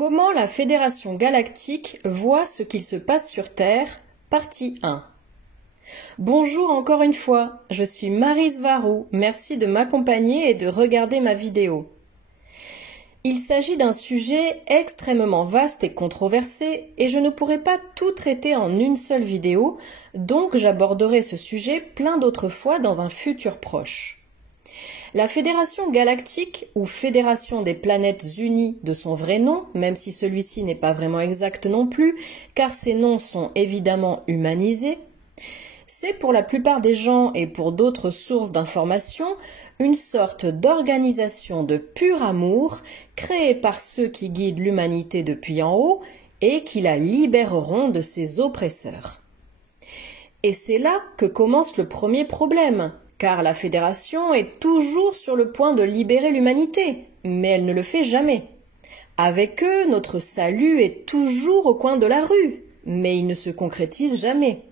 Comment la Fédération Galactique voit ce qu'il se passe sur Terre, partie 1. Bonjour encore une fois, je suis Maryse Varou, merci de m'accompagner et de regarder ma vidéo. Il s'agit d'un sujet extrêmement vaste et controversé et je ne pourrai pas tout traiter en une seule vidéo, donc j'aborderai ce sujet plein d'autres fois dans un futur proche. La Fédération Galactique, ou Fédération des Planètes Unies de son vrai nom, même si celui-ci n'est pas vraiment exact non plus, car ces noms sont évidemment humanisés, c'est pour la plupart des gens et pour d'autres sources d'information une sorte d'organisation de pur amour créée par ceux qui guident l'humanité depuis en haut et qui la libéreront de ses oppresseurs. Et c'est là que commence le premier problème, car la Fédération est toujours sur le point de libérer l'humanité, mais elle ne le fait jamais. Avec eux, notre salut est toujours au coin de la rue, mais il ne se concrétise jamais.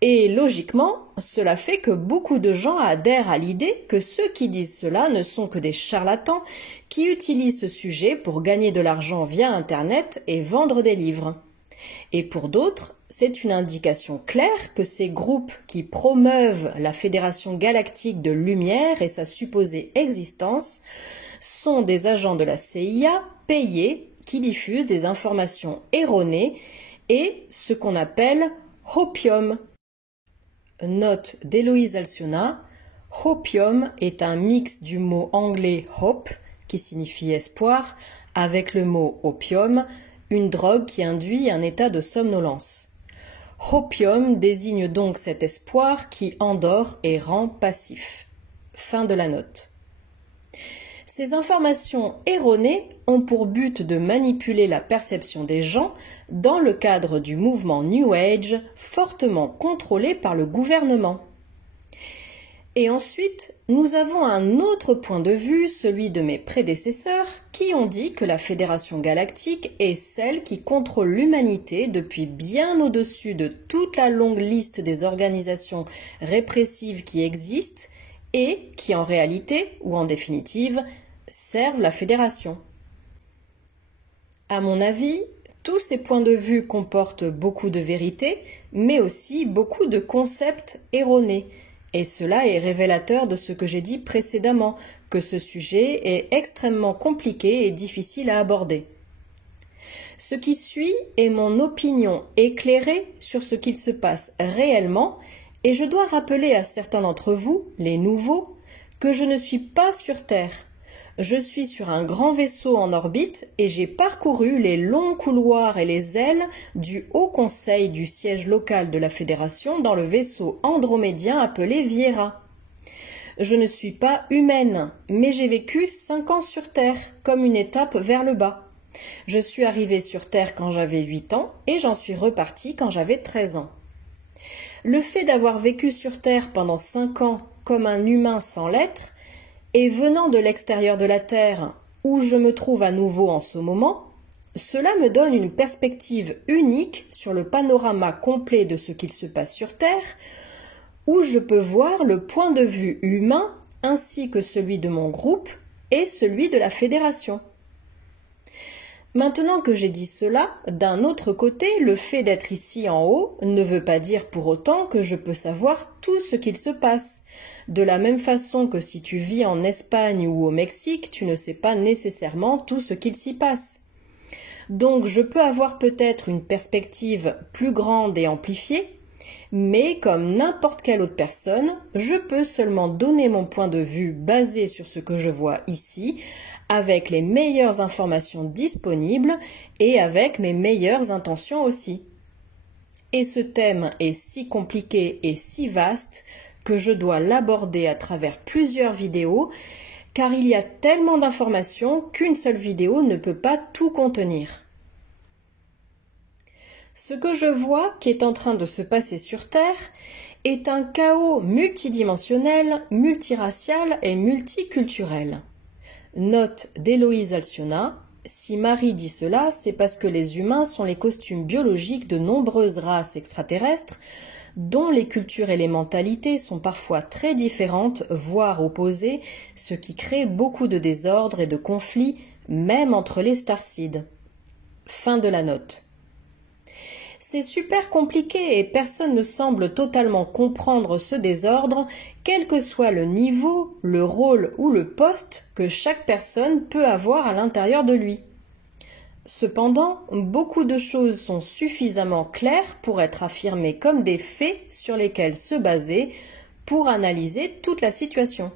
Et logiquement, cela fait que beaucoup de gens adhèrent à l'idée que ceux qui disent cela ne sont que des charlatans qui utilisent ce sujet pour gagner de l'argent via Internet et vendre des livres. Et pour d'autres, c'est une indication claire que ces groupes qui promeuvent la Fédération Galactique de Lumière et sa supposée existence sont des agents de la CIA payés qui diffusent des informations erronées et ce qu'on appelle « hopium ». Note d'Héloïse Alciona, hopium est un mix du mot anglais hope, qui signifie espoir, avec le mot opium, une drogue qui induit un état de somnolence. Hopium désigne donc cet espoir qui endort et rend passif. Fin de la note. Ces informations erronées ont pour but de manipuler la perception des gens dans le cadre du mouvement New Age fortement contrôlé par le gouvernement. Et ensuite, nous avons un autre point de vue, celui de mes prédécesseurs, qui ont dit que la Fédération Galactique est celle qui contrôle l'humanité depuis bien au-dessus de toute la longue liste des organisations répressives qui existent et qui en réalité, ou en définitive, servent la Fédération. À mon avis, tous ces points de vue comportent beaucoup de vérité, mais aussi beaucoup de concepts erronés. Et cela est révélateur de ce que j'ai dit précédemment, que ce sujet est extrêmement compliqué et difficile à aborder. Ce qui suit est mon opinion éclairée sur ce qu'il se passe réellement, et je dois rappeler à certains d'entre vous, les nouveaux, que je ne suis pas sur Terre. Je suis sur un grand vaisseau en orbite et j'ai parcouru les longs couloirs et les ailes du Haut Conseil du siège local de la Fédération dans le vaisseau andromédien appelé Viera. Je ne suis pas humaine, mais j'ai vécu 5 ans sur Terre, comme une étape vers le bas. Je suis arrivée sur Terre quand j'avais 8 ans et j'en suis repartie quand j'avais 13 ans. Le fait d'avoir vécu sur Terre pendant 5 ans comme un humain sans l'être, et venant de l'extérieur de la Terre, où je me trouve à nouveau en ce moment, cela me donne une perspective unique sur le panorama complet de ce qu'il se passe sur Terre, où je peux voir le point de vue humain ainsi que celui de mon groupe et celui de la Fédération. Maintenant que j'ai dit cela, d'un autre côté, le fait d'être ici en haut ne veut pas dire pour autant que je peux savoir tout ce qu'il se passe. De la même façon que si tu vis en Espagne ou au Mexique, tu ne sais pas nécessairement tout ce qu'il s'y passe. Donc je peux avoir peut-être une perspective plus grande et amplifiée, mais comme n'importe quelle autre personne, je peux seulement donner mon point de vue basé sur ce que je vois ici, avec les meilleures informations disponibles et avec mes meilleures intentions aussi. Et ce thème est si compliqué et si vaste que je dois l'aborder à travers plusieurs vidéos, car il y a tellement d'informations qu'une seule vidéo ne peut pas tout contenir. Ce que je vois qui est en train de se passer sur Terre est un chaos multidimensionnel, multiracial et multiculturel. Note d'Héloïse Alciona, si Marie dit cela, c'est parce que les humains sont les costumes biologiques de nombreuses races extraterrestres dont les cultures et les mentalités sont parfois très différentes, voire opposées, ce qui crée beaucoup de désordre et de conflits, même entre les starseeds. Fin de la note. C'est super compliqué et personne ne semble totalement comprendre ce désordre, quel que soit le niveau, le rôle ou le poste que chaque personne peut avoir à l'intérieur de lui. Cependant, beaucoup de choses sont suffisamment claires pour être affirmées comme des faits sur lesquels se baser pour analyser toute la situation.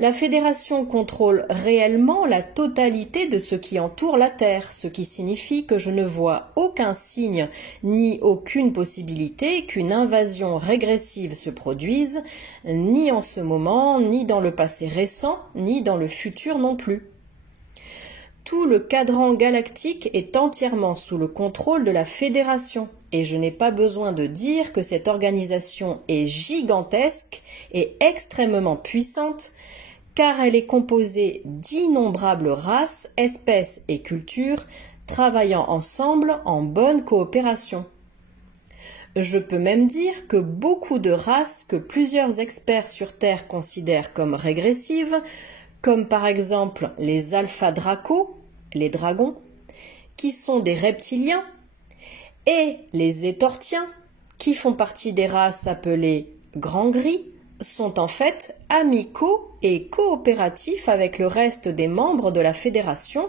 La Fédération contrôle réellement la totalité de ce qui entoure la Terre, ce qui signifie que je ne vois aucun signe ni aucune possibilité qu'une invasion régressive se produise, ni en ce moment, ni dans le passé récent, ni dans le futur non plus. Tout le cadran galactique est entièrement sous le contrôle de la Fédération, et je n'ai pas besoin de dire que cette organisation est gigantesque et extrêmement puissante, car elle est composée d'innombrables races, espèces et cultures travaillant ensemble en bonne coopération. Je peux même dire que beaucoup de races que plusieurs experts sur Terre considèrent comme régressives, comme par exemple les Alpha Draco, les dragons, qui sont des reptiliens, et les Étortiens, qui font partie des races appelées Grands Gris, sont en fait amicaux et coopératifs avec le reste des membres de la Fédération,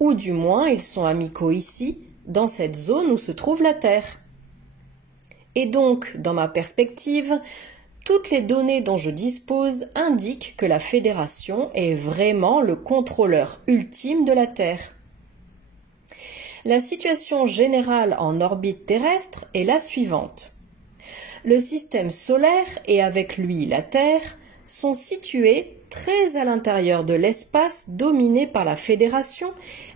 ou du moins ils sont amicaux ici, dans cette zone où se trouve la Terre. Et donc, dans ma perspective, toutes les données dont je dispose indiquent que la Fédération est vraiment le contrôleur ultime de la Terre. La situation générale en orbite terrestre est la suivante. Le système solaire et avec lui la Terre sont situés très à l'intérieur de l'espace dominé par la Fédération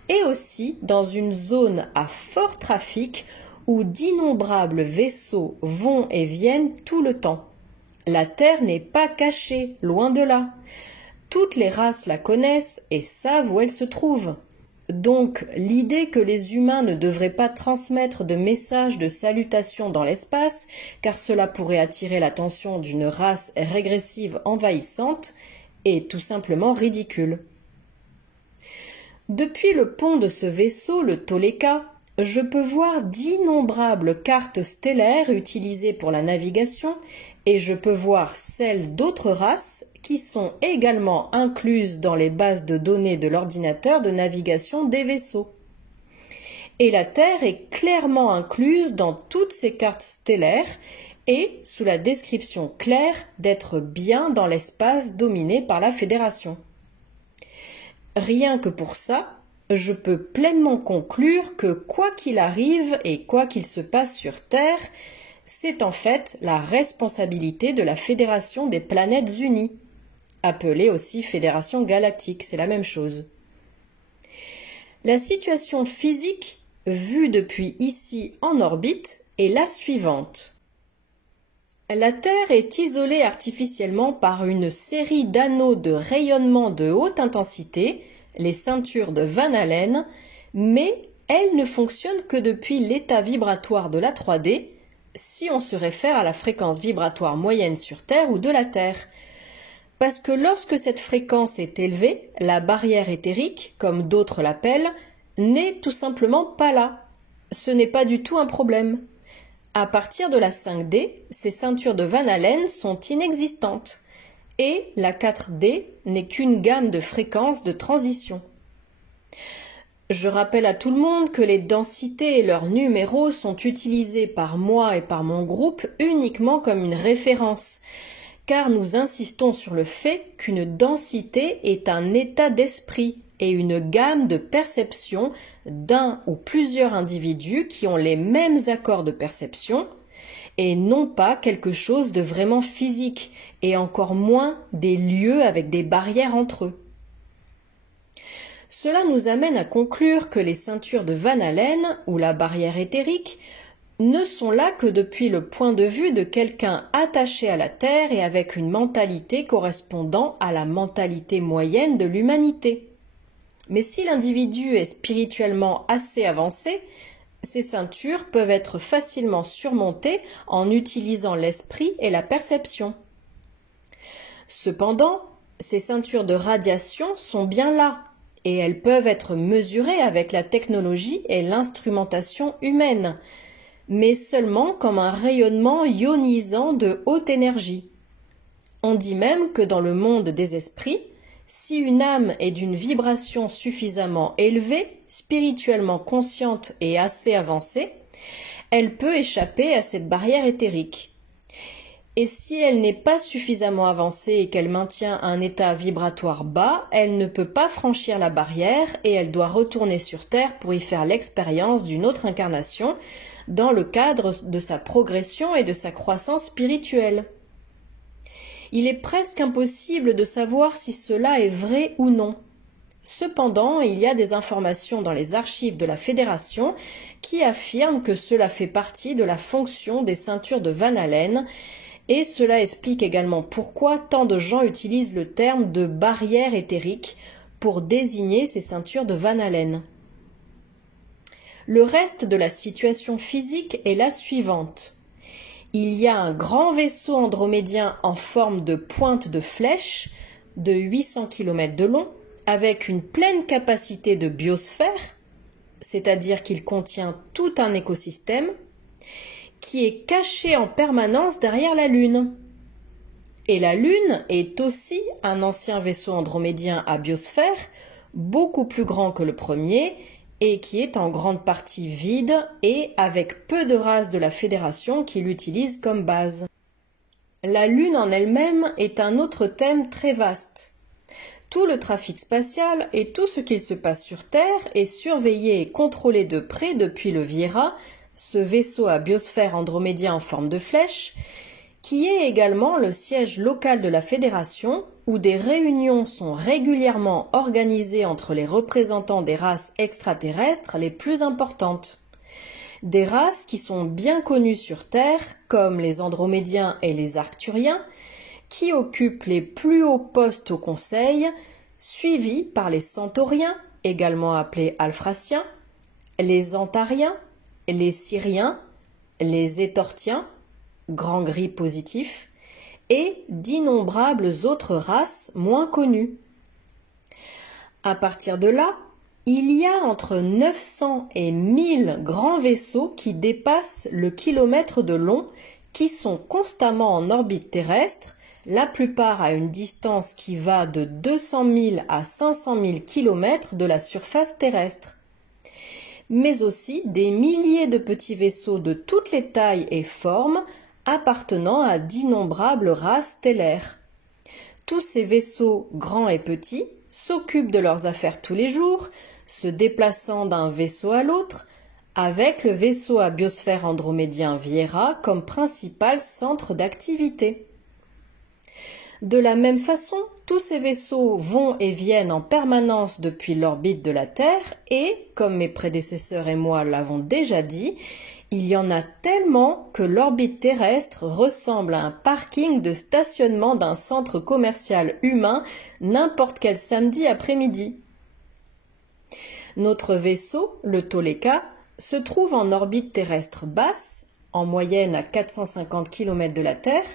et aussi dans une zone à fort trafic où d'innombrables vaisseaux vont et viennent tout le temps. La Terre n'est pas cachée, loin de là. Toutes les races la connaissent et savent où elle se trouve. Donc, l'idée que les humains ne devraient pas transmettre de messages de salutation dans l'espace, car cela pourrait attirer l'attention d'une race régressive envahissante, est tout simplement ridicule. Depuis le pont de ce vaisseau, le Toleka, je peux voir d'innombrables cartes stellaires utilisées pour la navigation et je peux voir celles d'autres races qui sont également incluses dans les bases de données de l'ordinateur de navigation des vaisseaux. Et la Terre est clairement incluse dans toutes ces cartes stellaires et sous la description claire d'être bien dans l'espace dominé par la Fédération. Rien que pour ça, je peux pleinement conclure que quoi qu'il arrive et quoi qu'il se passe sur Terre, c'est en fait la responsabilité de la Fédération des planètes unies, appelée aussi Fédération galactique, c'est la même chose. La situation physique, vue depuis ici en orbite, est la suivante. La Terre est isolée artificiellement par une série d'anneaux de rayonnement de haute intensité, les ceintures de Van Allen, mais elle ne fonctionne que depuis l'état vibratoire de la 3D, si on se réfère à la fréquence vibratoire moyenne sur Terre ou de la Terre. Parce que lorsque cette fréquence est élevée, la barrière éthérique, comme d'autres l'appellent, n'est tout simplement pas là. Ce n'est pas du tout un problème. À partir de la 5D, ces ceintures de Van Allen sont inexistantes. Et la 4D n'est qu'une gamme de fréquences de transition. Je rappelle à tout le monde que les densités et leurs numéros sont utilisés par moi et par mon groupe uniquement comme une référence, car nous insistons sur le fait qu'une densité est un état d'esprit et une gamme de perception d'un ou plusieurs individus qui ont les mêmes accords de perception, et non pas quelque chose de vraiment physique, et encore moins des lieux avec des barrières entre eux. Cela nous amène à conclure que les ceintures de Van Allen, ou la barrière éthérique, ne sont là que depuis le point de vue de quelqu'un attaché à la Terre et avec une mentalité correspondant à la mentalité moyenne de l'humanité. Mais si l'individu est spirituellement assez avancé, ces ceintures peuvent être facilement surmontées en utilisant l'esprit et la perception. Cependant, ces ceintures de radiation sont bien là, et elles peuvent être mesurées avec la technologie et l'instrumentation humaine, mais seulement comme un rayonnement ionisant de haute énergie. On dit même que dans le monde des esprits, si une âme est d'une vibration suffisamment élevée, spirituellement consciente et assez avancée, elle peut échapper à cette barrière éthérique. Et si elle n'est pas suffisamment avancée et qu'elle maintient un état vibratoire bas, elle ne peut pas franchir la barrière et elle doit retourner sur Terre pour y faire l'expérience d'une autre incarnation dans le cadre de sa progression et de sa croissance spirituelle. Il est presque impossible de savoir si cela est vrai ou non. Cependant, il y a des informations dans les archives de la Fédération qui affirment que cela fait partie de la fonction des ceintures de Van Allen, et cela explique également pourquoi tant de gens utilisent le terme de barrière éthérique pour désigner ces ceintures de Van Allen. Le reste de la situation physique est la suivante. Il y a un grand vaisseau andromédien en forme de pointe de flèche de 800 km de long, avec une pleine capacité de biosphère, c'est-à-dire qu'il contient tout un écosystème, qui est caché en permanence derrière la Lune. Et la Lune est aussi un ancien vaisseau andromédien à biosphère, beaucoup plus grand que le premier, et qui est en grande partie vide et avec peu de races de la Fédération qui l'utilisent comme base. La Lune en elle-même est un autre thème très vaste. Tout le trafic spatial et tout ce qu'il se passe sur Terre est surveillé et contrôlé de près depuis le Viera, ce vaisseau à biosphère andromédien en forme de flèche, qui est également le siège local de la Fédération, où des réunions sont régulièrement organisées entre les représentants des races extraterrestres les plus importantes. Des races qui sont bien connues sur Terre, comme les Andromédiens et les Arcturiens, qui occupent les plus hauts postes au Conseil, suivis par les Centauriens, également appelés Alphraciens, les Antariens, les Syriens, les Étortiens, grands gris positifs, et d'innombrables autres races moins connues. À partir de là, il y a entre 900 et 1000 grands vaisseaux qui dépassent le kilomètre de long, qui sont constamment en orbite terrestre, la plupart à une distance qui va de 200 000 à 500 000 km de la surface terrestre. Mais aussi des milliers de petits vaisseaux de toutes les tailles et formes appartenant à d'innombrables races stellaires. Tous ces vaisseaux grands et petits s'occupent de leurs affaires tous les jours, se déplaçant d'un vaisseau à l'autre, avec le vaisseau à biosphère andromédien Viera comme principal centre d'activité. De la même façon, tous ces vaisseaux vont et viennent en permanence depuis l'orbite de la Terre et, comme mes prédécesseurs et moi l'avons déjà dit, il y en a tellement que l'orbite terrestre ressemble à un parking de stationnement d'un centre commercial humain n'importe quel samedi après-midi. Notre vaisseau, le Toleka, se trouve en orbite terrestre basse, en moyenne à 450 km de la Terre,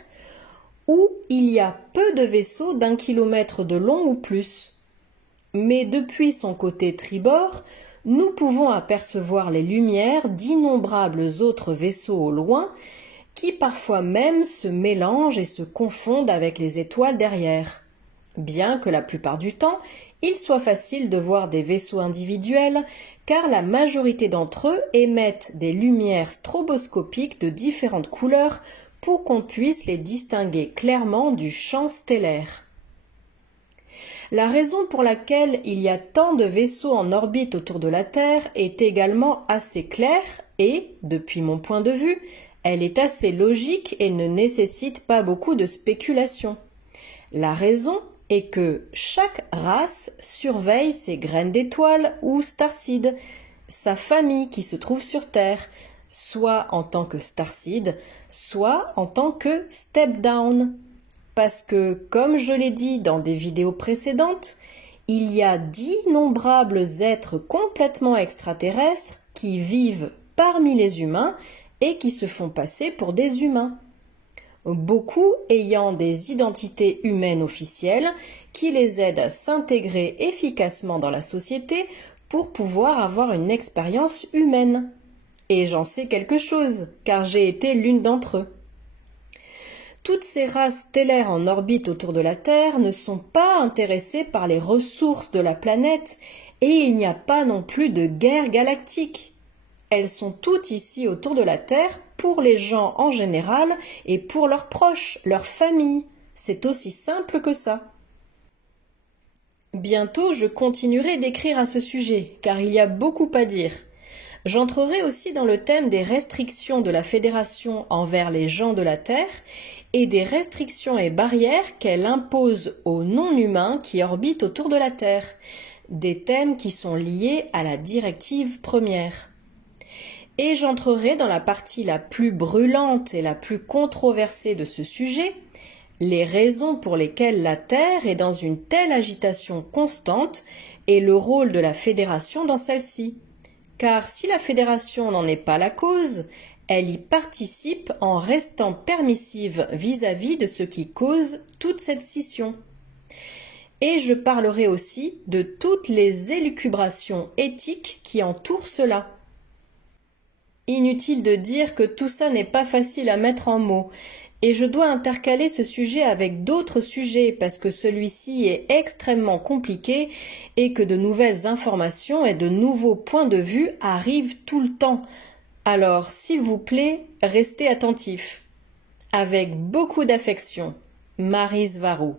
où il y a peu de vaisseaux d'1 kilomètre de long ou plus. Mais depuis son côté tribord, nous pouvons apercevoir les lumières d'innombrables autres vaisseaux au loin, qui parfois même se mélangent et se confondent avec les étoiles derrière. Bien que la plupart du temps, il soit facile de voir des vaisseaux individuels, car la majorité d'entre eux émettent des lumières stroboscopiques de différentes couleurs pour qu'on puisse les distinguer clairement du champ stellaire. La raison pour laquelle il y a tant de vaisseaux en orbite autour de la Terre est également assez claire et, depuis mon point de vue, elle est assez logique et ne nécessite pas beaucoup de spéculation. La raison est que chaque race surveille ses graines d'étoiles ou starseeds, sa famille qui se trouve sur Terre, soit en tant que starseed, soit en tant que step-down. Parce que, comme je l'ai dit dans des vidéos précédentes, il y a d'innombrables êtres complètement extraterrestres qui vivent parmi les humains et qui se font passer pour des humains. beaucoup ayant des identités humaines officielles qui les aident à s'intégrer efficacement dans la société pour pouvoir avoir une expérience humaine. Et j'en sais quelque chose, car j'ai été l'une d'entre eux. Toutes ces races stellaires en orbite autour de la Terre ne sont pas intéressées par les ressources de la planète et il n'y a pas non plus de guerre galactique. Elles sont toutes ici autour de la Terre pour les gens en général et pour leurs proches, leurs familles. C'est aussi simple que ça. Bientôt, je continuerai d'écrire à ce sujet, car il y a beaucoup à dire. J'entrerai aussi dans le thème des restrictions de la Fédération envers les gens de la Terre et des restrictions et barrières qu'elle impose aux non-humains qui orbitent autour de la Terre, des thèmes qui sont liés à la directive première. Et j'entrerai dans la partie la plus brûlante et la plus controversée de ce sujet, les raisons pour lesquelles la Terre est dans une telle agitation constante et le rôle de la Fédération dans celle-ci. Car si la Fédération n'en est pas la cause, elle y participe en restant permissive vis-à-vis de ce qui cause toute cette scission. Et je parlerai aussi de toutes les élucubrations éthiques qui entourent cela. Inutile de dire que tout ça n'est pas facile à mettre en mots, et je dois intercaler ce sujet avec d'autres sujets parce que celui-ci est extrêmement compliqué et que de nouvelles informations et de nouveaux points de vue arrivent tout le temps. Alors, s'il vous plaît, restez attentifs. Avec beaucoup d'affection, Maryse Varou.